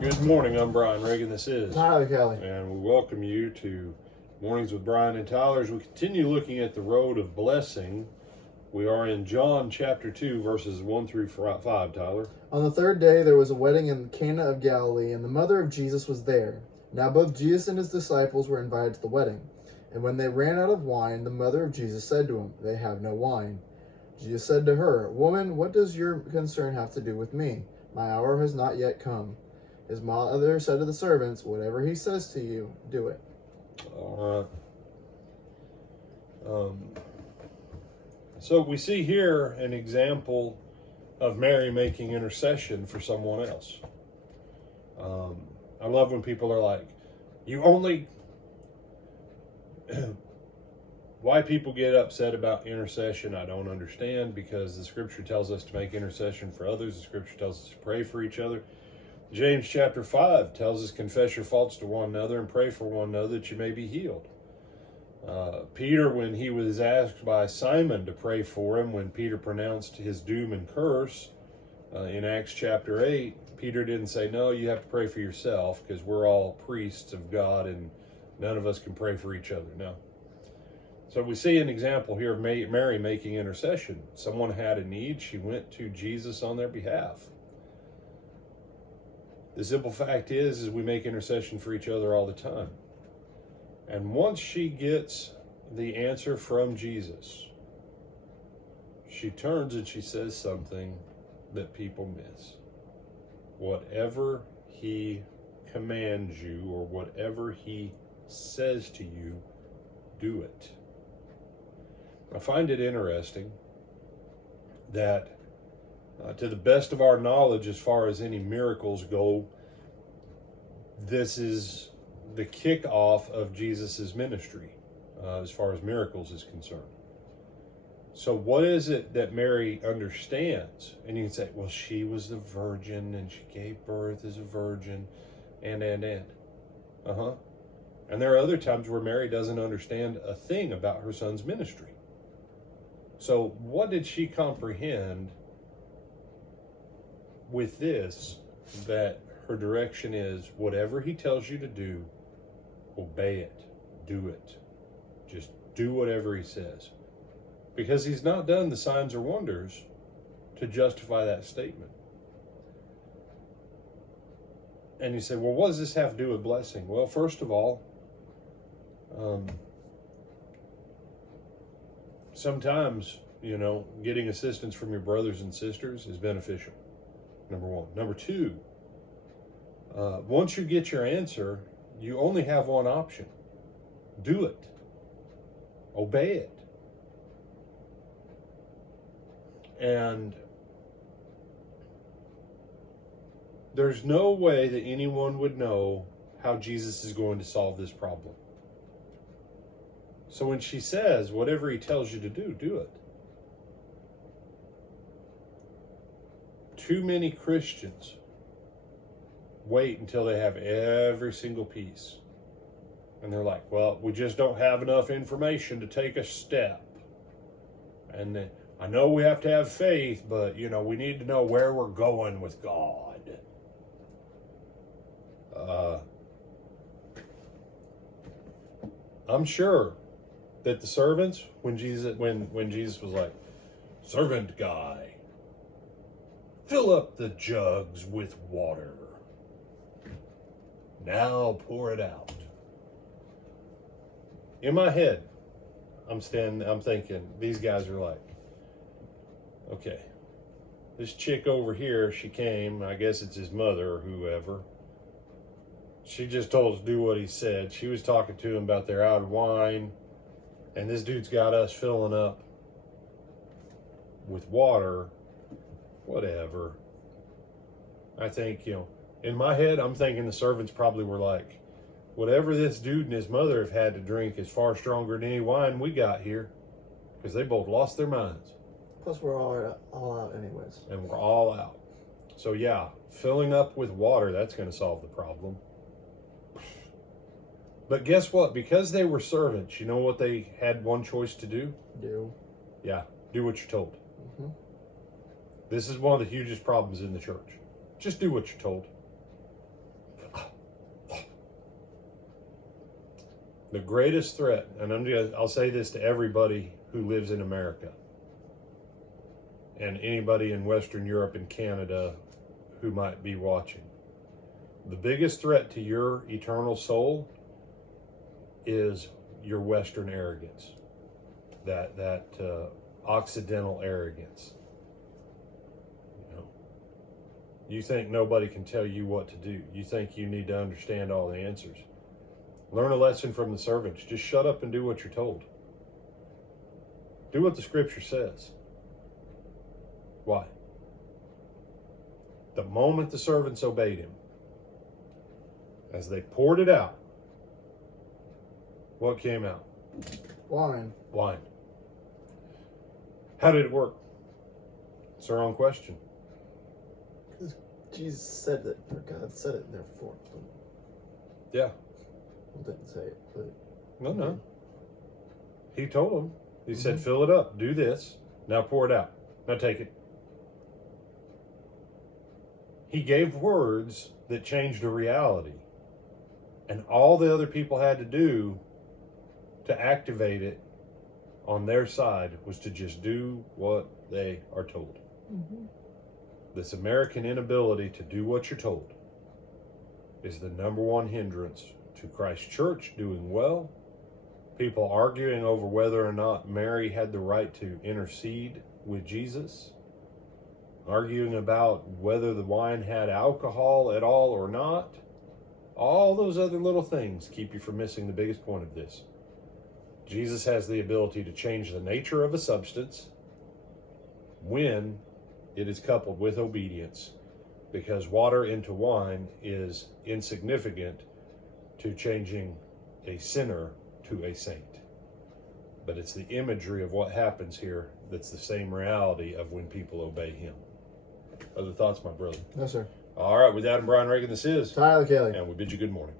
Good morning, I'm Brian Reagan, this is Tyler Kelly. and we welcome you to Mornings with Brian and Tyler as we continue looking at the road of blessing. We are in John chapter 2, verses 1 through 5, Tyler. On the third day there was a wedding in Cana of Galilee, and the mother of Jesus was there. Now both Jesus and his disciples were invited to the wedding. And when they ran out of wine, the mother of Jesus said to him, "They have no wine." Jesus said to her, "Woman, what does your concern have to do with me? My hour has not yet come." His mother said to the servants, "Whatever he says to you, do it." All right. So we see here an example of Mary making intercession for someone else. I love when people are like, you only... Why people get upset about intercession, I don't understand, because the scripture tells us to make intercession for others. The scripture tells us to pray for each other. James chapter 5 tells us, confess your faults to one another and pray for one another that you may be healed. Peter, when he was asked by Simon to pray for him, when Peter pronounced his doom and curse in Acts chapter 8, Peter didn't say, no, you have to pray for yourself because we're all priests of God and none of us can pray for each other. No. So we see an example here of Mary making intercession. Someone had a need. She went to Jesus on their behalf. The simple fact is we make intercession for each other all the time. And once she gets the answer from Jesus, she turns and she says something that people miss. Whatever he commands you or whatever he says to you, do it. I find it interesting that to the best of our knowledge, as far as any miracles go, this is the kickoff of Jesus's ministry, as far as miracles is concerned. So what is it that Mary understands? And you can say, well, she was the virgin and she gave birth as a virgin, and. And there are other times where Mary doesn't understand a thing about her son's ministry. So what did she comprehend with this, that her direction is whatever he tells you to do, obey it, do it. Just do whatever he says. Because he's not done the signs or wonders to justify that statement. And you say, well, what does this have to do with blessing? Well, first of all, sometimes, getting assistance from your brothers and sisters is beneficial. Number one. Number two, once you get your answer, you only have one option. Do it. Obey it. And there's no way that anyone would know how Jesus is going to solve this problem. So when she says, whatever he tells you to do, do it. Too many Christians wait until they have every single piece. And they're like, well, we just don't have enough information to take a step. And I know we have to have faith, but, we need to know where we're going with God. I'm sure that the servants, when Jesus was like, servant guy, fill up the jugs with water. Now pour it out. In my head, I'm thinking, these guys are like, okay, this chick over here, she came, I guess it's his mother or whoever. She just told us to do what he said. She was talking to him about they're out of wine, and this dude's got us filling up with water, whatever. I think, in my head, I'm thinking the servants probably were like, whatever this dude and his mother have had to drink is far stronger than any wine we got here, because they both lost their minds. Plus, we're all out anyways. And we're all out. So yeah, filling up with water, that's going to solve the problem. But guess what? Because they were servants, you know what they had one choice to do? Do. Yeah, do what you're told. Mm-hmm. This is one of the hugest problems in the church. Just do what you're told. The greatest threat, and I'll say this to everybody who lives in America and anybody in Western Europe and Canada who might be watching. The biggest threat to your eternal soul is your Western arrogance, that Occidental arrogance. You think nobody can tell you what to do. You think you need to understand all the answers. Learn a lesson from the servants. Just shut up and do what you're told. Do what the scripture says. Why? The moment the servants obeyed him, as they poured it out, what came out? Wine. Wine. How did it work? It's our own question. Jesus said that, or God said it, therefore. Yeah. Well, didn't say it, but. No. He told them. He said, fill it up. Do this. Now pour it out. Now take it. He gave words that changed a reality. And all the other people had to do to activate it on their side was to just do what they are told. Mm-hmm. This American inability to do what you're told is the number one hindrance to Christ Church doing well. People arguing over whether or not Mary had the right to intercede with Jesus. Arguing about whether the wine had alcohol at all or not. All those other little things keep you from missing the biggest point of this. Jesus has the ability to change the nature of a substance when it is coupled with obedience, because water into wine is insignificant to changing a sinner to a saint. But it's the imagery of what happens here that's the same reality of when people obey him. Other thoughts, my brother? No, sir. All right, with Adam Brian Reagan, this is Tyler Kelly. And we bid you good morning.